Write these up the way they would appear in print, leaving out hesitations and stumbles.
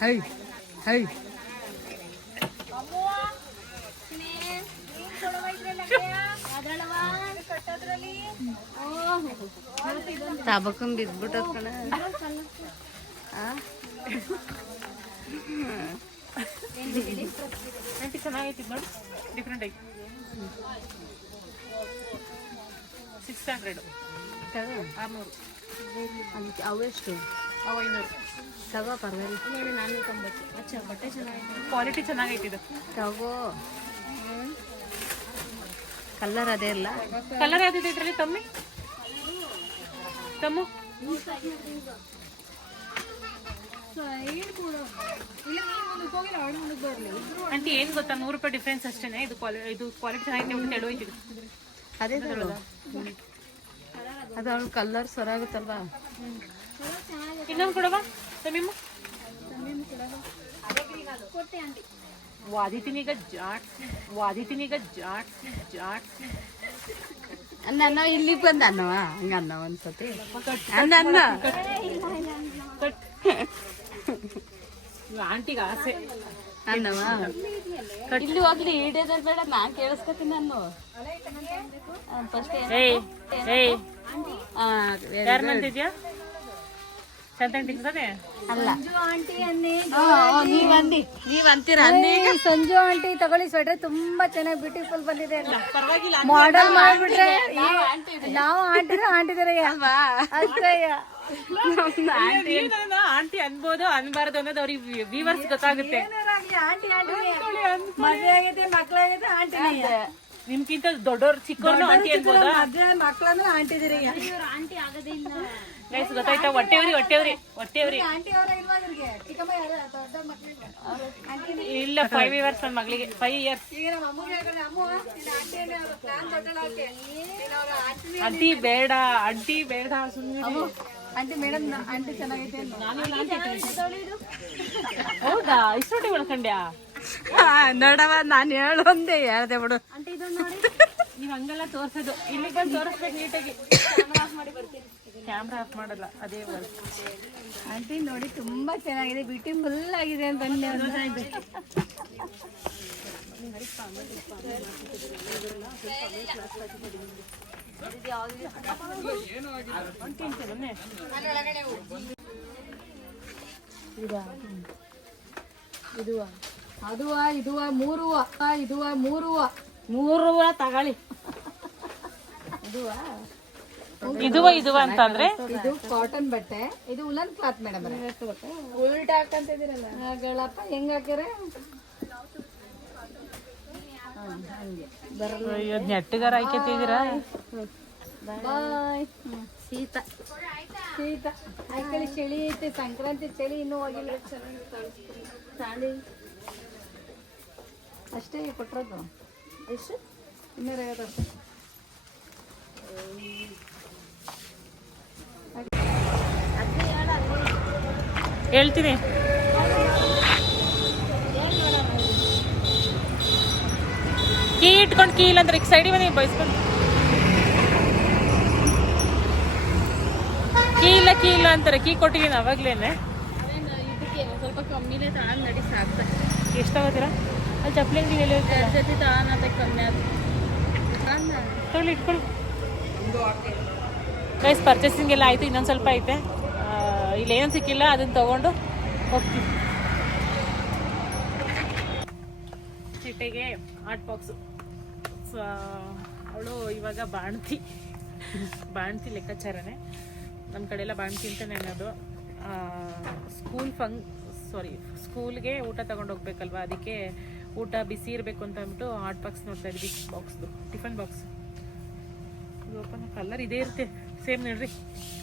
High high ತಾಬಕಂ ಬಿದ್ಬಿಟ್ಟದ ಕಣ. ಚೆನ್ನಾಗೈತಿ ನೋಡಿ, different ಐತಿ. 600 600. ಅವೆಷ್ಟು? ಅವು 500 ತಗೋ, ಪರವಾಗಿಲ್ಲ. 490. ಅಚ್ಚಾ, ಬಟ್ಟೆ ಚೆನ್ನಾಗಿದೆ, ಕ್ವಾಲಿಟಿ ಚೆನ್ನಾಗೈತಿ ಇದು. ತಗೋ, ಕಲರ್ ಅದೇ ಇಲ್ಲ. ಕಲರ್ ಯಾವ್ದಿದೆ ಇದ್ರಲ್ಲಿ? ತಮ್ಮು ಆಂಟಿ ಏನ್ ಗೊತ್ತಾ, 100 ರೂಪಾಯಿ ಡಿಫ್ರೆನ್ಸ್ ಅಷ್ಟೇನೆ. ಇದು ಕ್ವಾಲಿಟಿ ಚೆನ್ನಾಗಿ ತೆಳುವೈತಿ. ಅದೇ ಅದು ಅವಳು ಕಲರ್ ಸರಾಗುತ್ತಲ್ವಾ. ಇನ್ನೊಂದು ಕೊಡವಾ ತಮ್ಮಿಮ್ಮ? ವಾದಿತೀನೀಗ ಜಾಟ್ ಅನ್ನ ಇಲ್ಲಿ ಬಂದ ಅನ್ನವ ಹಂಗ ಅನ್ನ ಒಂದ್ಸತಿ ಅನ್ನ ಆಂಟಿಗೆ ಆಸೆ ಅನ್ನವ ಇಲ್ಲಿ ಹೋಗ್ಲಿ ಹಿಡಿಯೋದ ಬೇಡ, ನಾ ಕೇಳಿಸ್ಕೊತೀನಿ ಅನ್ನು ಫಸ್ಟ್. ಯಾರನ್ನಂತಿದ್ಯಾ? ಚಂದ ಅಲ್ಲ, ಆಂಟಿ ಅನ್ನಿ. ನೀವ್ ಅಂತೀರ ಅನ್ನೀಗ. ಸಂಜು ಆಂಟಿ ತಗೊಳ್ಳಿ, ಸ್ವೆಟರ್ ತುಂಬಾ ಚೆನ್ನಾಗಿ ಬ್ಯೂಟಿಫುಲ್ ಬಂದಿದೆ. ಪರವಾಗಿಲ್ಲ, ಮಾಡೆಲ್ ಮಾಡ್ಬಿಟ್ರೆ ನಾವು ಆಂಟಿದ್ರೆ ಅಷ್ಟಯ್ಯ. ಆಂಟಿ ಅನ್ಬೋದು ಅನ್ಬಾರ್ದು ಅನ್ನೋದು ಅವ್ರಿಗೆ ವ್ಯೂವರ್ಸ್ ಗೊತ್ತಾಗುತ್ತೆ. ಆಂಟಿ ಮದ್ವೆ ಆಗೈತೆ, ಮಕ್ಳಾಗೈತೆ, ಆಂಟಿ. ನಿಮ್ಗಿಂತ ದೊಡ್ಡವ್ರು ಚಿಕ್ಕವ್ರನ್ನ ಆಂಟಿ ಅನ್ಬೋದಾ? ಮದ್ವೆ ಮಕ್ಳಂದ್ರೆ ಆಂಟಿದಿರಿ. ಆಂಟಿ ಆಗೋದೇ ಇಲ್ಲ. ಗೈಸ್ ಗೊತ್ತಾಯ್ತಾ? ಹೊಟ್ಟೆವ್ರಿ ಆಂಟಿ ಅವರ ಇಲ್ವಾ ಇವ್ರಿಗೆ? ಚಿಕ್ಕಮ್ಮ ಯಾರು ದೊಡ್ಡ ಮಕ್ಳಿಗೆ ಇಲ್ಲ. 5 years ನನ್ನ ಮಗಳಿಗೆ 5 years. ಈಗ ನಮ್ಮ ಅಮ್ಮಗೆ ಹೇಳ್ತಾರೆ, ಅಮ್ಮ ನಿನ್ನ ಆಂಟಿಯನ್ನೇ ಅವರು ಪ್ಲಾನ್ ದೊಡ್ಡಳಾಕೆ ಆಂಟಿ ಬೇಡ ಸುಮ್ಮನೆ. ಆಂಟಿ ಮೇಡಮ್ ಆಂಟಿ ಚೆನ್ನಾಗೈತೆ. ಹೌದಾ? ಇಷ್ಟೊಟ್ಟಿ ಉಳ್ಕೊಂಡ್ಯಾ? ನೋಡವ, ನಾನು ಹೇಳೊಂದೇ ಹೇಳ್ದೆ ಬಿಡು. ನೀವ್ ಹಂಗೆಲ್ಲ ತೋರ್ಸೋದು, ಇಲ್ಲಿಗೆ ಬಂದು ತೋರಿಸ್ಬೇಕು ನೀಟಾಗಿ. ಕ್ಯಾಮ್ರಾ ಆಫ್ ಮಾಡಲ್ಲ, ಅದೇ ವರ್ಕ್. ಆಂಟಿ ನೋಡಿ ತುಂಬಾ ಚೆನ್ನಾಗಿದೆ, ಬ್ಯೂಟಿಫುಲ್ ಆಗಿದೆ ಅಂತ ಮೂರುವ ತಗೊಳ್ಳಿ. ಇದುವ ಅಂತ ಅಂದ್ರೆ ಇದು ಕಾಟನ್ ಬಟ್ಟೆ, ಇದು ಉಲನ್ ಕ್ಲಾತ್ ಮೇಡಮ್. ಉಲ್ಟಾ ಹಾಕಂತಿದಿರಲ್ಲ ಗಳಪ್ಪ, ಹೆಂಗ್ ಹಾಕ್ಯಾರೆ ನೆಟ್ಟಗಾರ ಹಾಕ್ಯತಿದ್ದೀರಾ? ಬಾಯ್. ಶೀತ ಆಯ್ಕಳಿ, ಚಳಿ ಐತೆ, ಸಂಕ್ರಾಂತಿ ಚಳಿ ಇನ್ನೂ ಹೋಗಿಲ್ಲ. ಸಾಡಿ ಅಷ್ಟೇ ಕೊಟ್ಟಿರೋದು. ಎಷ್ಟು? 250 ಅಷ್ಟೇ. ಹೇಳ್ತೀನಿ. ಕೀ ಇಟ್ಕೊಂಡು ಕೀ ಇಲ್ಲ ಅಂದ್ರೆ ಈಗ ಸೈಡಿ ಮನೆ ಬಯಸ್ಕೊಂಡು ಕೀ ಇಲ್ಲ ಅಂತಾರೆ. ಕೀ ಕೊಟ್ಟಿದ್ದೀನಿ ಅವಾಗ್ಲೇನೆ. ಸ್ವಲ್ಪ ಕಮ್ಮಿನೇ ತಗೊಂಡ್ ನಡಿ ಸಾಕ್ತ. ಎಷ್ಟು ತಗೋತೀರಾ? ಅಲ್ಲಿ ಚಪ್ಪಲಿ ಅಂಗಡಿ ಜೊತೆ ತಗೋಣ ಕಮ್ಮಿ ಆದ ತೊಗೊಳ್ಳಿ, ಇಟ್ಕೊಳ್ಳಿ. ಗೈಸ್ ಪರ್ಚೇಸಿಂಗ್ ಎಲ್ಲ ಆಯಿತು, ಇನ್ನೊಂದು ಸ್ವಲ್ಪ ಐತೆ. ಇಲ್ಲಿ ಏನೂ ಸಿಕ್ಕಿಲ್ಲ, ಅದನ್ನು ತೊಗೊಂಡು ಹೋಗ್ತೀವಿ. ಚಿಟ್ಟೆಗೆ ಆರ್ಟ್ ಬಾಕ್ಸು. ಅವಳು ಇವಾಗ ಬಾಣ್ತಿ ಲೆಕ್ಕಾಚಾರನೇ. ನಮ್ಮ ಕಡೆ ಎಲ್ಲ ಬಾಣ್ತಿ ಅಂತಾನೆ ಅನ್ನೋದು. ಸ್ಕೂಲ್ಗೆ ಊಟ ತಗೊಂಡು ಹೋಗ್ಬೇಕಲ್ವ, ಅದಕ್ಕೆ ಊಟ ಬಿಸಿ ಇರಬೇಕು ಅಂತ ಅಂದ್ಬಿಟ್ಟು ಹಾಟ್ ಬಾಕ್ಸ್ ನೋಡ್ತಾ ಇದ್ವಿ. ಬಾಕ್ಸ್ದು ಟಿಫನ್ ಬಾಕ್ಸ್ ಓಪನ್ ಕಲರ್ ಇದೇ ಇರುತ್ತೆ, ಸೇಮ್ ನೋಡ್ರಿ.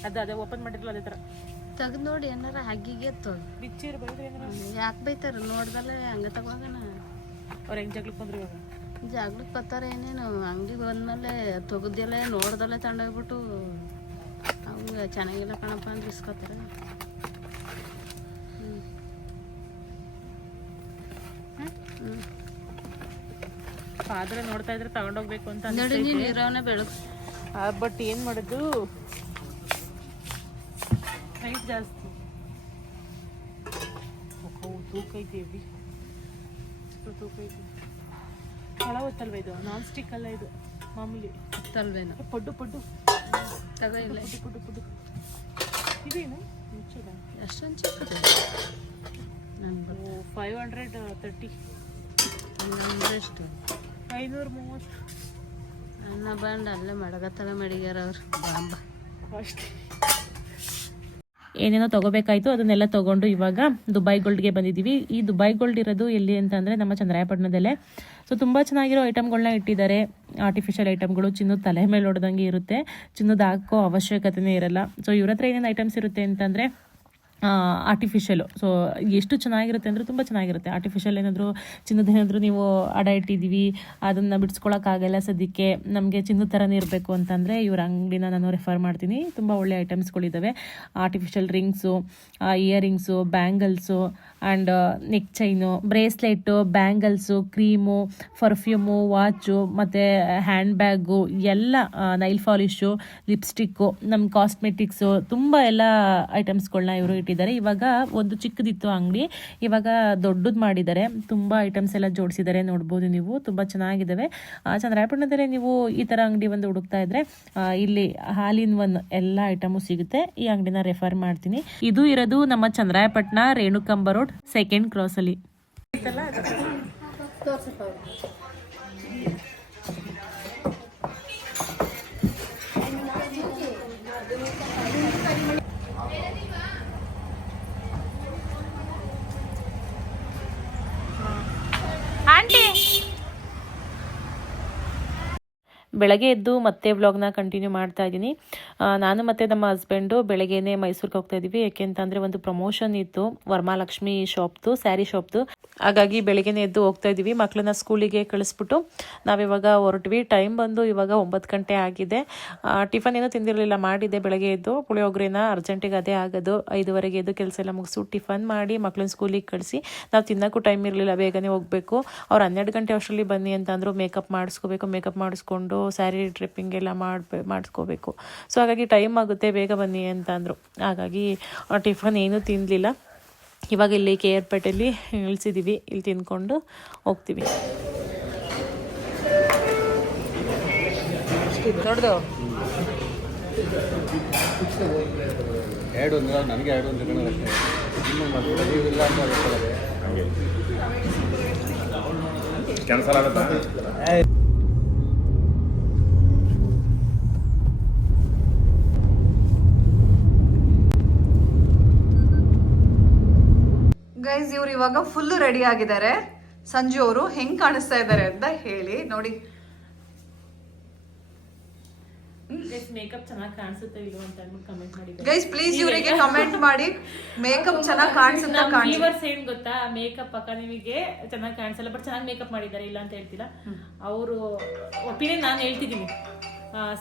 ಅದೇ ಓಪನ್ ಮಾಡಿರಲ್ಲ ಅದೇ ಥರ. ತೆಗ್ದು ನೋಡಿ, ಏನಾರ ಹಗ್ಗಿಗೆ ಬಿಚ್ಚಿರ್ ಬೈದ್ರೆ ಯಾಕೆ ಬೈತಾರ? ನೋಡ್ದಲ್ಲೇ ಹಂಗೆ ತಗೋಗಣ. ಅವ್ರು ಹೆಂಗೆ ಜಗ್ಲಕ್ಕೆ ಬಂದ್ರು? ಇವಾಗ ಜಾಗ್ಲಕ್ಕೆ ಬರ್ತಾರೆ. ಏನೇನು ಅಂಗಡಿಗೆ ಬಂದ್ಮೇಲೆ ತೆಗ್ದಲ್ಲೇ ನೋಡ್ದಲ್ಲೇ ತಗೊಂಡೋಗ್ಬಿಟ್ಟು ಹಂಗೆ ಚೆನ್ನಾಗಿಲ್ಲ ಕಣಪ್ಪ ಅಂದ್ರೆ ಇಸ್ಕೊತಾರೆ. ಫಾದರ್ ನೋಡ್ತಾ ಇದ್ರೆ ತಗೊಂಡೋಗ್ಬೇಕು ಅಂತ ನೋಡಿ ನೀನು ಇರೋನೇ ಬೆಳಕು. ಬಟ್ ಏನು ಮಾಡೋದು, ಪ್ರೈಸ್ ಜಾಸ್ತಿ. ತೂಕ ಐತಿ, ತೂಕ ಐತಿ. ಒಳ ಹೊತ್ತಲ್ವ ಇದು? ನಾನ್ ಸ್ಟಿಕ್ ಅಲ್ಲ ಇದು, ಮಾಮೂಲಿ ತಲ್ವೇನು ಪಡ್ಡು ಪಡ್ಡು ತಗೋ ಇಲ್ಲ. ಪಡ್ಡು ಪಡ್ಡು ಇದೇನು ಮುಂಚೆದ ಎಷ್ಟೊಂದು ಚಿಕ್ಕದು? 530. ಎಷ್ಟು 530 ಅನ್ನ ಬಂದು ಅಲ್ಲೇ ಮಡಗತ್ತಲ್ಲ ಮಡಿಗ್ಯಾರ ಅವ್ರು ಬಾಂಬ ಅಷ್ಟೇ. ಏನೇನೋ ತೊಗೋಬೇಕಾಯ್ತು ಅದನ್ನೆಲ್ಲ ತೊಗೊಂಡು ಇವಾಗ ದುಬೈ ಗೋಲ್ಡ್ಗೆ ಬಂದಿದ್ದೀವಿ. ಈ ದುಬೈ ಗೋಲ್ಡ್ ಇರೋದು ಎಲ್ಲಿ ಅಂತಂದರೆ ನಮ್ಮ ಚಂದ್ರಾಯಪಟ್ಟಣದಲ್ಲೇ. ಸೊ ತುಂಬ ಚೆನ್ನಾಗಿರೋ ಐಟಮ್ಗಳನ್ನ ಇಟ್ಟಿದ್ದಾರೆ. ಆರ್ಟಿಫಿಷಿಯಲ್ ಐಟಮ್ಗಳು, ಚಿನ್ನದ ತಲೆ ಮೇಲೆ ಹೊಡೆದಂಗೆ ಇರುತ್ತೆ, ಚಿನ್ನದ ಹಾಕೋ ಅವಶ್ಯಕತೆನೇ ಇರಲ್ಲ. ಸೊ ಇವ್ರ ಹತ್ರ ಏನೇನು ಐಟಮ್ಸ್ ಇರುತ್ತೆ ಅಂತಂದರೆ ಆರ್ಟಿಫಿಷಿಯಲು. ಸೊ ಎಷ್ಟು ಚೆನ್ನಾಗಿರುತ್ತೆ ಅಂದರೆ ತುಂಬ ಚೆನ್ನಾಗಿರುತ್ತೆ. ಆರ್ಟಿಫಿಷಿಯಲ್ ಏನಾದರೂ ಚಿನ್ನದ ಏನಾದರೂ ನೀವು ಅಡ ಇಟ್ಟಿದ್ದೀವಿ ಅದನ್ನು ಬಿಡಿಸ್ಕೊಳಕ್ಕಾಗಲ್ಲ ಸದ್ಯಕ್ಕೆ, ನಮಗೆ ಚಿನ್ನದ ಥರನೇ ಇರಬೇಕು ಅಂತಂದರೆ ಇವ್ರ ಅಂಗಡಿನ ನಾನು ರೆಫರ್ ಮಾಡ್ತೀನಿ. ತುಂಬ ಒಳ್ಳೆ ಐಟಮ್ಸ್ಗಳಿದ್ದಾವೆ. Artificial rings, earrings, bangles and neck chain, bracelet, bangles, cream, perfume, watch ಮತ್ತು ಹ್ಯಾಂಡ್ ಬ್ಯಾಗು ಎಲ್ಲ, ನೈಲ್ ಪಾಲಿಶು, ಲಿಪ್ಸ್ಟಿಕ್ಕು, ನಮ್ಮ ಕಾಸ್ಮೆಟಿಕ್ಸು, ತುಂಬ ಎಲ್ಲ ಐಟಮ್ಸ್ಗಳನ್ನ ಇವರು ಇಟ್ಟಿದ್ದಾರೆ. ಇವಾಗ ಒಂದು ಚಿಕ್ಕದಿತ್ತು ಅಂಗಡಿ, ಇವಾಗ ದೊಡ್ಡದು ಮಾಡಿದ್ದಾರೆ. ತುಂಬ ಐಟಮ್ಸ್ ಎಲ್ಲ ಜೋಡಿಸಿದ್ದಾರೆ, ನೋಡ್ಬೋದು ನೀವು. ತುಂಬ ಚೆನ್ನಾಗಿದ್ದಾವೆ. ಚಂದ್ರಾಯಪಟ್ಟಣದಲ್ಲಿ ನೀವು ಈ ಥರ ಅಂಗಡಿ ಒಂದು ಹುಡುಕ್ತಾ ಇದ್ರೆ ಇಲ್ಲಿ ಹಾಲಿನ ಒನ್ ಎಲ್ಲ ಐಟಮು ಸಿಗುತ್ತೆ. ಈ ಅಂಗಡಿನ ರೆಫರ್ ಮಾಡ್ತೀನಿ. ಇದು ಇರೋದು ನಮ್ಮ ಚಂದ್ರಾಯಪಟ್ಟಣ ರೇಣುಕಂಬ ರೋಡ್, 2nd ಕ್ರಾಸಲ್ಲಿ. ಬೆಳಗ್ಗೆ ಎದ್ದು ಮತ್ತೆ ವ್ಲಾಗ್ನ ಕಂಟಿನ್ಯೂ ಮಾಡ್ತಾ ಇದ್ದೀನಿ. ನಾನು ಮತ್ತು ನಮ್ಮ ಹಸ್ಬೆಂಡು ಬೆಳಗ್ಗೆನೇ ಮೈಸೂರಿಗೆ ಹೋಗ್ತಾ ಇದ್ದೀವಿ. ಯಾಕೆ ಅಂತಂದರೆ ಒಂದು ಪ್ರಮೋಷನ್ ಇತ್ತು ವರಮಹಾಲಕ್ಷ್ಮಿ ಶಾಪ್ದು, ಸ್ಯಾರಿ ಶಾಪ್ದು. ಹಾಗಾಗಿ ಬೆಳಗ್ಗೆನೇ ಎದ್ದು ಹೋಗ್ತಾ ಇದ್ದೀವಿ. ಮಕ್ಕಳನ್ನ ಸ್ಕೂಲಿಗೆ ಕಳಿಸ್ಬಿಟ್ಟು ನಾವಿವಾಗ ಹೊರಟ್ವಿ. ಟೈಮ್ ಬಂದು ಇವಾಗ 9 ಗಂಟೆ ಆಗಿದೆ. ಟಿಫನ್ ಏನೂ ತಿಂದಿರಲಿಲ್ಲ, ಮಾಡಿದ್ದೆ ಬೆಳಗ್ಗೆ ಎದ್ದು ಪುಳಿಯೋಗರೆನ. ಅರ್ಜೆಂಟಿಗೆ ಅದೇ ಆಗೋದು. 5:15 ಎದ್ದು ಕೆಲಸ ಎಲ್ಲ ಮುಗಿಸು ಟಿಫನ್ ಮಾಡಿ ಮಕ್ಕಳನ್ನ ಸ್ಕೂಲಿಗೆ ಕಳಿಸಿ ನಾವು ತಿನ್ನೋಕ್ಕೂ ಟೈಮ್ ಇರಲಿಲ್ಲ, ಬೇಗನೆ ಹೋಗಬೇಕು. ಅವ್ರು 12 ಗಂಟೆ ಅಷ್ಟರಲ್ಲಿ ಬನ್ನಿ ಅಂತಂದರು. ಮೇಕಪ್ ಮಾಡಿಸ್ಕೋಬೇಕು, ಮೇಕಪ್ ಮಾಡಿಸ್ಕೊಂಡು ಸ್ಯಾರಿ ಡ್ರಿಪ್ಪಿಂಗ್ ಎಲ್ಲ ಮಾಡಿಸ್ಕೋಬೇಕು. ಸೊ ಹಾಗಾಗಿ ಟೈಮ್ ಆಗುತ್ತೆ, ಬೇಗ ಬನ್ನಿ ಅಂತ ಅಂದರು. ಹಾಗಾಗಿ ಟಿಫನ್ ಏನೂ ತಿನ್ನಲಿಲ್ಲ. ಇವಾಗ ಇಲ್ಲಿ KR-ಪೇಟೆಯಲ್ಲಿ ಇಳಿಸಿದ್ದೀವಿ, ಇಲ್ಲಿ ತಿಂದ್ಕೊಂಡು ಹೋಗ್ತೀವಿ. ದೊಡ್ಡದು ನನಗೆ ಕ್ಯಾನ್ಸಲ್ ಆಗುತ್ತಾ? ಗೈಸ್, ಇವ್ರು ಇವಾಗ ಫುಲ್ ರೆಡಿ ಆಗಿದ್ದಾರೆ. ಸಂಜು ಅವರು ಹೆಂಗ್ ಕಾಣಿಸ್ತಾ ಇದ್ದಾರೆ ಅಂತ ಹೇಳಿ. ನೋಡಿ, ಮೇಕಪ್ ಚೆನ್ನಾಗಿ ಕಾಣಿಸುತ್ತೆ ಇಲ್ವ ಅಂತ ಕಮೆಂಟ್ ಮಾಡಿ ಗೈಸ್. ಪ್ಲೀಸ್ ಇವರಿಗೆ ಕಮೆಂಟ್ ಮಾಡಿ, ಮೇಕಪ್ ಚೆನ್ನಾಗಿ ಕಾಣಿಸುತ್ತಾ ವ್ಯೂವರ್ಸ್ ಏನ್ ಗೊತ್ತಾ, ಮೇಕಪ್ ಅಕ್ಕ ನಿಮಗೆ ಚೆನ್ನಾಗಿ ಕಾಣಿಸಲ್ಲ, ಬಟ್ ಚೆನ್ನಾಗಿ ಮೇಕಪ್ ಮಾಡಿದ್ದಾರೆ, ಇಲ್ಲ ಅಂತ ಹೇಳ್ತಿಲ್ಲ. ಅವರು ಒಪಿನಿಯನ್ ನಾನು ಹೇಳ್ತಿದ್ದೀನಿ,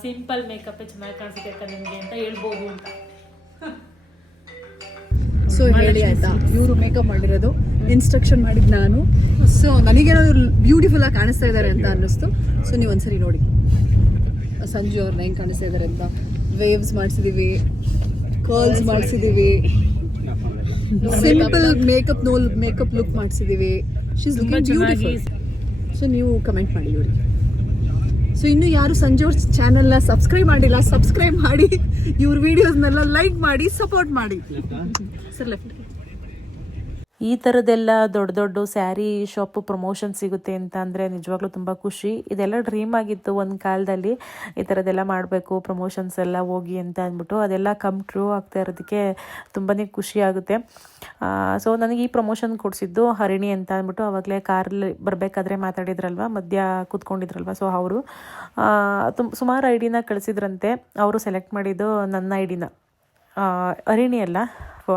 ಸಿಂಪಲ್ ಮೇಕಪ್ ಚೆನ್ನಾಗಿ ಕಾಣಿಸುತ್ತೆ ಅಕ್ಕ ನಿಮಗೆ ಅಂತ ಹೇಳ್ಬೋದು ಅಂತ. ಸೊ ಹೇಳಿ ಆಯ್ತಾ, ಇವರು ಮೇಕಪ್ ಮಾಡಿರೋದು, ಇನ್ಸ್ಟ್ರಕ್ಷನ್ ಮಾಡಿದ್ದು ನಾನು. ಸೊ ನನಗೇನೋ ಇವ್ರು ಬ್ಯೂಟಿಫುಲ್ ಆಗಿ ಕಾಣಿಸ್ತಾ ಇದ್ದಾರೆ ಅಂತ ಅನ್ನಿಸ್ತು. ಸೊ ನೀವು ಒಂದ್ಸರಿ ನೋಡಿ ಸಂಜು ಅವ್ರನ್ನ ಹೆಂಗೆ ಕಾಣಿಸ್ತಾ ಇದ್ದಾರೆ ಅಂತ. ವೇವ್ಸ್ ಮಾಡಿಸಿದೀವಿ, ಕರ್ಲ್ಸ್ ಮಾಡಿಸಿದೀವಿ, ಸಿಂಪಲ್ ಮೇಕಪ್ ಲುಕ್ ಮಾಡಿಸಿದೀವಿ. She is looking beautiful. So ನೀವು ಕಮೆಂಟ್ ಮಾಡಿ ಇವ್ರಿಗೆ. ಸೊ ಇನ್ನು ಯಾರು ಸಂಜು ಅವ್ರ ಚಾನೆಲ್ನ ಸಬ್ಸ್ಕ್ರೈಬ್ ಮಾಡಿಲ್ಲ, ಸಬ್ಸ್ಕ್ರೈಬ್ ಮಾಡಿ, ಇವ್ರ ವಿಡಿಯೋಸ್ನೆಲ್ಲ ಲೈಕ್ ಮಾಡಿ, ಸಪೋರ್ಟ್ ಮಾಡಿ. Sir left. ಈ ಥರದ್ದೆಲ್ಲ ದೊಡ್ಡ ದೊಡ್ಡ ಸ್ಯಾರಿ ಶಾಪು ಪ್ರಮೋಷನ್ ಸಿಗುತ್ತೆ ಅಂತ ಅಂದರೆ ನಿಜವಾಗ್ಲೂ ತುಂಬ ಖುಷಿ. ಇದೆಲ್ಲ ಡ್ರೀಮ್ ಆಗಿತ್ತು ಒಂದು ಕಾಲದಲ್ಲಿ, ಈ ಥರದ್ದೆಲ್ಲ ಮಾಡಬೇಕು, ಪ್ರಮೋಷನ್ಸ್ ಎಲ್ಲ ಹೋಗಿ ಅಂತ ಅಂದ್ಬಿಟ್ಟು. ಅದೆಲ್ಲ ಕಮ್ ಟ್ರೂ ಆಗ್ತಾ ಇರೋದಕ್ಕೆ ತುಂಬಾ ಖುಷಿ ಆಗುತ್ತೆ. ಸೊ ನನಗೆ ಈ ಪ್ರಮೋಷನ್ ಕೊಡಿಸಿದ್ದು ಹರಿಣಿ ಅಂತ ಅಂದ್ಬಿಟ್ಟು, ಆವಾಗಲೇ ಕಾರಲ್ಲಿ ಬರಬೇಕಾದ್ರೆ ಮಾತಾಡಿದ್ರಲ್ವ, ಮಧ್ಯ ಕೂತ್ಕೊಂಡಿದ್ರಲ್ವ. ಸೊ ಅವರು ಸುಮಾರು ಐಡಿನ ಕಳಿಸಿದ್ರಂತೆ. ಅವರು ಸೆಲೆಕ್ಟ್ ಮಾಡಿದ್ದು ನನ್ನ ಐಡಿನ, ಹರಿಣಿ ಅಲ್ಲ,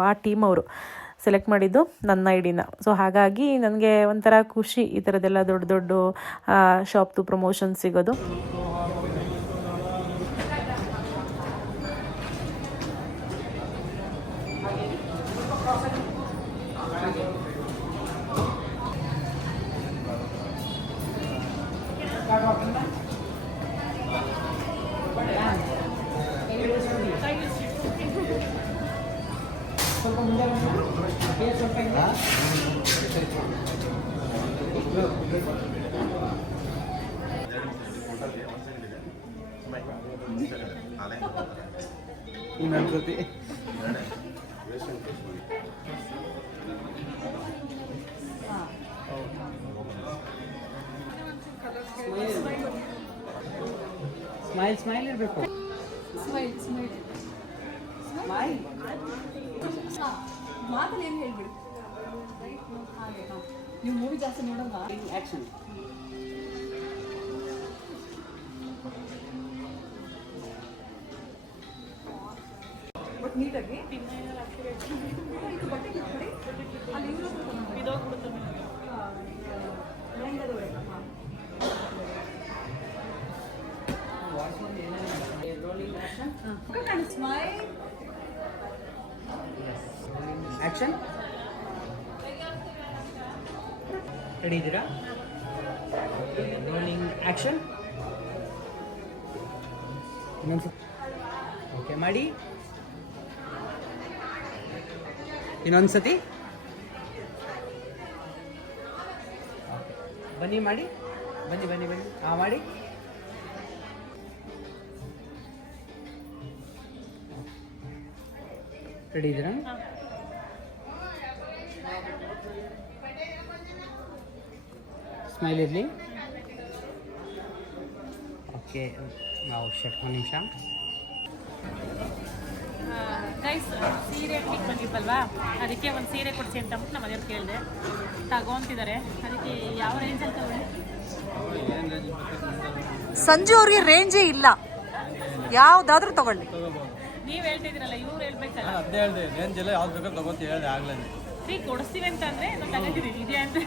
ಆ ಟೀಮ್ ಅವರು ಸೆಲೆಕ್ಟ್ ಮಾಡಿದ್ದು ನನ್ನ ಐಡಿನ. ಸೊ ಹಾಗಾಗಿ ನನಗೆ ಒಂಥರ ಖುಷಿ ಈ ಥರದ್ದೆಲ್ಲ ದೊಡ್ಡ ದೊಡ್ಡ ಶಾಪ್ದು ಪ್ರಮೋಷನ್ ಸಿಗೋದು. ಇನ್ನೊಂದ್ಸತಿ ಸ್ಮೈಲ್ ಸ್ಮೈಲ್ ಇರಬೇಕು. ಸ್ಮೈಲ್ ಸ್ಮೈಲ್ ಸ್ಮೈಲ್ ಮಾತಲ್ಲಿ ಏನು ಹೇಳ್ಬಿಡಿ. ಹಾಗೆ ನೀವು ಮೂವಿ ಜಾಸ್ತಿ ನೋಡಲ್ವಾ? ಆಕ್ಷನ್. ಬಟ್ ನೀಟಾಗಿ ಅಲ್ಲಿ ಸ್ಮೈಲ್ ಆಕ್ಷನ್. ರೆಡಿ ಇದ್ದೀರಾ? Rolling action. ಇನ್ನೊಂದ್ಸತಿ ಓಕೆ ಮಾಡಿ. ಇನ್ನೊಂದ್ಸತಿ ಬನ್ನಿ ಮಾಡಿ. ಬನ್ನಿ ಬನ್ನಿ ಬನ್ನಿ. ಹಾಂ ಮಾಡಿ. ರೆಡಿ ಇದ್ದೀರಾ? ಸ್ಮೈಲ್ ಇರಲಿ. ಓಕೆ ನಾವು ಶರ್ಟ್ ಒಂದು ನಿಮಿಷ. ಗೈಸ್ ಸೀರೆ ಅಂಗಡಿಗೆ ಬಂದಿದ್ದಲ್ವಾ, ಅದಕ್ಕೆ ಒಂದು ಸೀರೆ ಕೊಡಿಸಿ ಅಂತ ಅಂದ್ಬಿಟ್ಟು ನಮ್ಮ ಮನೆಯವ್ರು ಕೇಳಿದೆ, ತಗೊಂತಿದ್ದಾರೆ. ಅದಕ್ಕೆ ಯಾವ ರೇಂಜಲ್ಲಿ ತಗೊಂಡು? ಸಂಜು ಅವ್ರಿಗೆ ರೇಂಜೇ ಇಲ್ಲ, ಯಾವ್ದಾದ್ರೂ ತಗೊಳ್ಳಿ. ನೀವು ಹೇಳ್ತಿದ್ದೀರಲ್ಲ, ಇವ್ರು ಹೇಳ್ಬೇಕಲ್ಲ. ಅದೇ ಹೇಳಿದೆ, ರೇಂಜ್ ಎಲ್ಲ ಯಾವ್ದು ಬೇಕಾದ್ರೆ ತಗೋತಿ ಹೇಳಿದೆ ಆಗ್ಲೇ. ಫ್ರೀ ಕೊಡಿಸ್ತೀವಿ ಅಂತ ಅಂದರೆ ನಾನು ತಗೋತಿದ್ದೀನಿ, ಇದೆ ಅಂತ.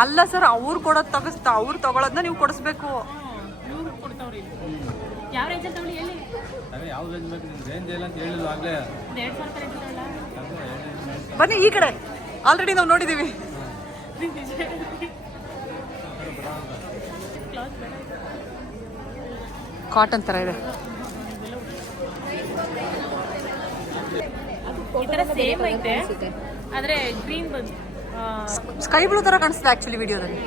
ಅಲ್ಲ ಸರ್, ಅವ್ರು ಕೊಡೋದು ಅವ್ರು ತಗೊಳೋದನ್ನ ನೀವು ಕೊಡಿಸ್ಬೇಕು. ಇವ್ರು ಕೊಡ್ತಾವ್ರಿ. ಯಾವ ರೇಂಜಲ್ಲಿ ತಗೊಳ್ಳಿ ಹೇಳಿ. ಅದೇ ಯಾವ ರೇಂಜ್ ಬೇಕು ನಿಮ್ಗೆ? ರೇಂಜ್ ಇಲ್ಲ ಅಂತ ಹೇಳಿದ್ರು ಆಗಲೇ. ಒಂದು 2,000 ರೂಪಾಯಿ ರೇಂಜ್ ತಗೊಳ್ಳ. ಬನ್ನಿ ಈ ಕಡೆ, ಆಲ್ರೆಡಿ ನಾವು ನೋಡಿದ್ದೀವಿ. ಕಾಟನ್ ಥರ ಇದೆ. ಈ ಥರ ಸೇಮ್ ಐತೆ, ಆದರೆ ಗ್ರೀನ್ ಬಂದು ಸ್ಕೈ ಬ್ಲೂ ಥರ ಕಾಣಿಸ್ತದೆ ಆ್ಯಕ್ಚುಲಿ ವಿಡಿಯೋದಲ್ಲಿ.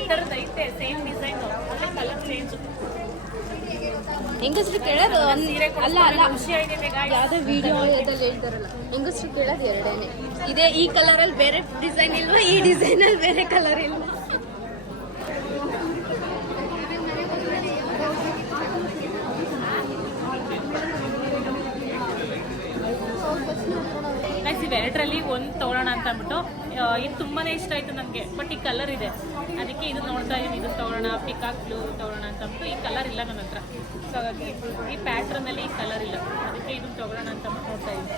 ಈ ಥರದ್ದು ಐತೆ, ಸೇಮ್ ಡಿಸೈನ್, ಅಲ್ಲೇ ಕಲರ್ ಚೇಂಜ್. ಹೆಂಗಸ್ರು ಕೇಳೋದು ಅಲ್ಲ ಅಲ್ಲ, ಖುಷಿ ಆಗಿದೆ ಬೇಗ. ಯಾವುದೋ ವಿಡಿಯೋದಲ್ಲಿ ಹೇಳ್ತಾರಲ್ಲ, ಹೆಂಗಸ್ರು ಕೇಳೋದು ಎರಡೇನೆ. ಇದೇ ಈ ಕಲರಲ್ಲಿ ಬೇರೆ ಡಿಸೈನ್ ಇಲ್ವಾ, ಈ ಡಿಸೈನಲ್ಲಿ ಬೇರೆ ಕಲರ್ ಇಲ್ವಾ? ಗೈಸ್ ಇವೆರಡರಲ್ಲಿ ಒಂದು ತೊಗೊಳ್ಳೋಣ ಅಂತ ಅಂದ್ಬಿಟ್ಟು, ಇದು ತುಂಬಾ ಇಷ್ಟ ಆಯಿತು ನನಗೆ. ಬಟ್ ಈ ಕಲರ್ ಇದೆ, ಅದಕ್ಕೆ ಇದು ನೋಡ್ತಾ ಇದ್ದೀನಿ. ಇದು ತೊಗೊಳ್ಳೋಣ, ಪಿಕಾಕ್ ಬ್ಲೂ ತೊಗೊಳ್ಳೋಣ ಅಂತ ಅಂದ್ಬಿಟ್ಟು. ಈ ಕಲರ್ ಇಲ್ಲ ನನ್ನ ಹತ್ರ, ಸೊ ಹಾಗಾಗಿ ಈ ಪ್ಯಾಟ್ರನಲ್ಲಿ ಈ ಕಲರ್ ಇಲ್ಲ, ಅದಕ್ಕೆ ಇದನ್ನು ತೊಗೊಳ್ಳೋಣ ಅಂತ ಅಂದ್ಬಿಟ್ಟು ನೋಡ್ತಾ ಇದ್ದೀನಿ.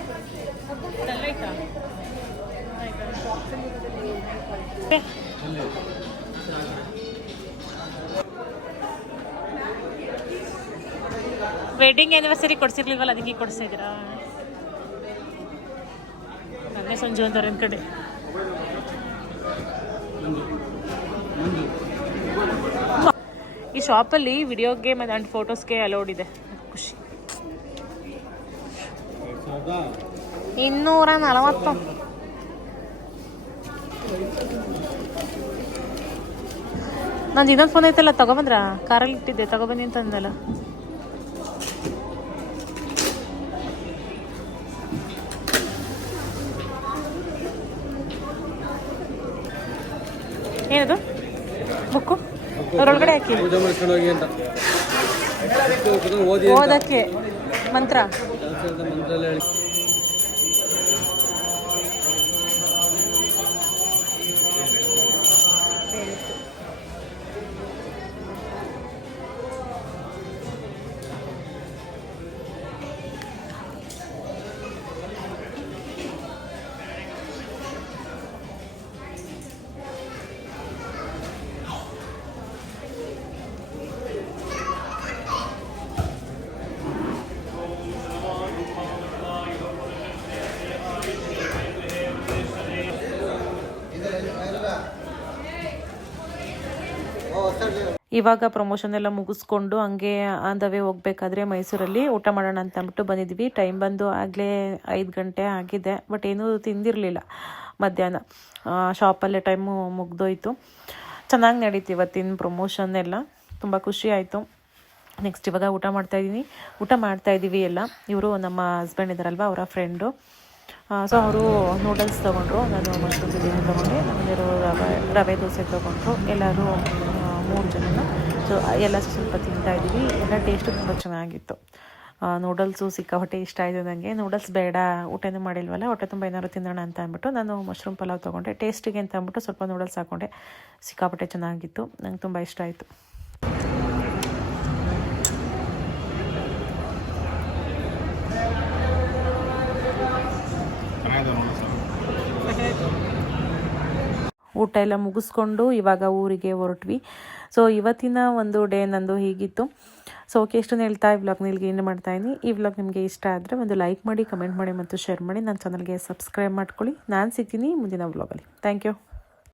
ತಲ್ಲಾಯ್ತಾ ವೆಡ್ಡಿಂಗ್ ಆ್ಯನಿವರ್ಸರಿ ಕೊಡ್ಸಿರ್ಲಿಲ್ವಲ್ಲ, ಅದಕ್ಕೆ ಕೊಡಿಸ್ತಾ ಇದ್ದೀರಾ? ನನ್ನೇ ಸಂಜು ಅಂತಾರೆ ಒಂದು ಕಡೆ. ಈ ಶಾಪಲ್ಲಿ ವಿಡಿಯೋಗೆ ಮತ್ತು ಆ್ಯಂಡ್ ಫೋಟೋಸ್ಗೆ ಅಲೌಡ್ ಇದೆ, ಖುಷಿ. 240. ನಂದು ಇನ್ನೊಂದು ಫೋನ್ ಐತಲ್ಲ, ತಗೊಬಂದ್ರ? ಕಾರಲ್ಲಿ ಇಟ್ಟಿದ್ದೆ, ತಗೊಬನ್ನಿ ಅಂತ ಅಂದಲ್ಲ. ಏನದು ಬುಕ್ಕು? ಅದರೊಳಗಡೆ ಹಾಕಿ ಓದಕ್ಕೆ ಮಂತ್ರ. ಇವಾಗ ಪ್ರಮೋಷನ್ ಎಲ್ಲ ಮುಗಿಸ್ಕೊಂಡು ಹಂಗೆ ಆಂದವೇ ಹೋಗ್ಬೇಕಾದ್ರೆ ಮೈಸೂರಲ್ಲಿ ಊಟ ಮಾಡೋಣ ಅಂತ ಅಂದ್ಬಿಟ್ಟು ಬಂದಿದ್ವಿ. ಟೈಮ್ ಬಂದು ಆಗಲೇ 5 ಗಂಟೆ ಆಗಿದೆ. ಬಟ್ ಏನೂ ತಿಂದಿರಲಿಲ್ಲ ಮಧ್ಯಾಹ್ನ. ಶಾಪಲ್ಲೇ ಟೈಮು ಮುಗ್ದೋಯ್ತು. ಚೆನ್ನಾಗಿ ನಡೀತು ಇವತ್ತಿನ ಪ್ರಮೋಷನ್ ಎಲ್ಲ, ತುಂಬ ಖುಷಿ ಆಯಿತು. ನೆಕ್ಸ್ಟ್ ಇವಾಗ ಊಟ ಮಾಡ್ತಾಯಿದ್ದೀವಿ ಎಲ್ಲ. ಇವರು ನಮ್ಮ ಹಸ್ಬೆಂಡ್ ಇದ್ದಾರಲ್ವ, ಅವರ ಫ್ರೆಂಡು. ಸೊ ಅವರು ನೂಡಲ್ಸ್ ತೊಗೊಂಡ್ರು, ನಾನು ಮಶ್ರೂಮ್ ಬಿರಿಯಾನಿ ತೊಗೊಂಡೆ, ನಮ್ಮನೆಯವರು ರವೆ ದೋಸೆ ತೊಗೊಂಡ್ರು. ಎಲ್ಲರೂ 3 ಜನ. ಸೊ ಎಲ್ಲ ಸ್ವಲ್ಪ ತಿಂತಾಯಿದ್ದೀವಿ. ಎಲ್ಲ ಟೇಸ್ಟು ತುಂಬ ಚೆನ್ನಾಗಿತ್ತು. ನೂಡಲ್ಸು ಸಿಕ್ಕಾಪಟ್ಟೆ ಇಷ್ಟ ಆಯಿತು ನನಗೆ. ನೂಡಲ್ಸ್ ಬೇಡ, ಊಟನೂ ಮಾಡಿಲ್ವಲ್ಲ, ಹೊಟ್ಟೆ ತುಂಬ ಏನಾದ್ರು ತಿನ್ನೋಣ ಅಂತ ಅಂದ್ಬಿಟ್ಟು ನಾನು ಮಶ್ರೂಮ್ ಪಲಾವ್ ತೊಗೊಂಡೆ. ಟೇಸ್ಟಿಗೆ ಅಂತ ಅಂದ್ಬಿಟ್ಟು ಸ್ವಲ್ಪ ನೂಡಲ್ಸ್ ಹಾಕ್ಕೊಂಡೆ. ಸಿಕ್ಕಾಪಟ್ಟೆ ಚೆನ್ನಾಗಿತ್ತು, ನಂಗೆ ತುಂಬ ಇಷ್ಟ ಆಯಿತು. ಊಟ ಎಲ್ಲ ಮುಗಿಸ್ಕೊಂಡು ಇವಾಗ ಊರಿಗೆ ಹೊರಟ್ವಿ. ಸೊ ಇವತ್ತಿನ ಒಂದು ಡೇ ನಂದು ಹೀಗಿತ್ತು. ಸೊ ಓಕೆ, ಇಷ್ಟನ್ನು ಹೇಳ್ತಾ ಈ ವ್ಲಾಗ್ ನಿಲ್ಗೆ ಏನು ಮಾಡ್ತಾಯಿದ್ದೀನಿ. ಈ ವ್ಲಾಗ್ ನಿಮಗೆ ಇಷ್ಟ ಆದರೆ ಒಂದು ಲೈಕ್ ಮಾಡಿ, ಕಮೆಂಟ್ ಮಾಡಿ ಮತ್ತು ಶೇರ್ ಮಾಡಿ. ನನ್ನ ಚಾನಲ್ಗೆ ಸಬ್ಸ್ಕ್ರೈಬ್ ಮಾಡ್ಕೊಳ್ಳಿ. ನಾನು ಸಿಗ್ತೀನಿ ಮುಂದಿನ ವ್ಲಾಗಲ್ಲಿ. Thank you.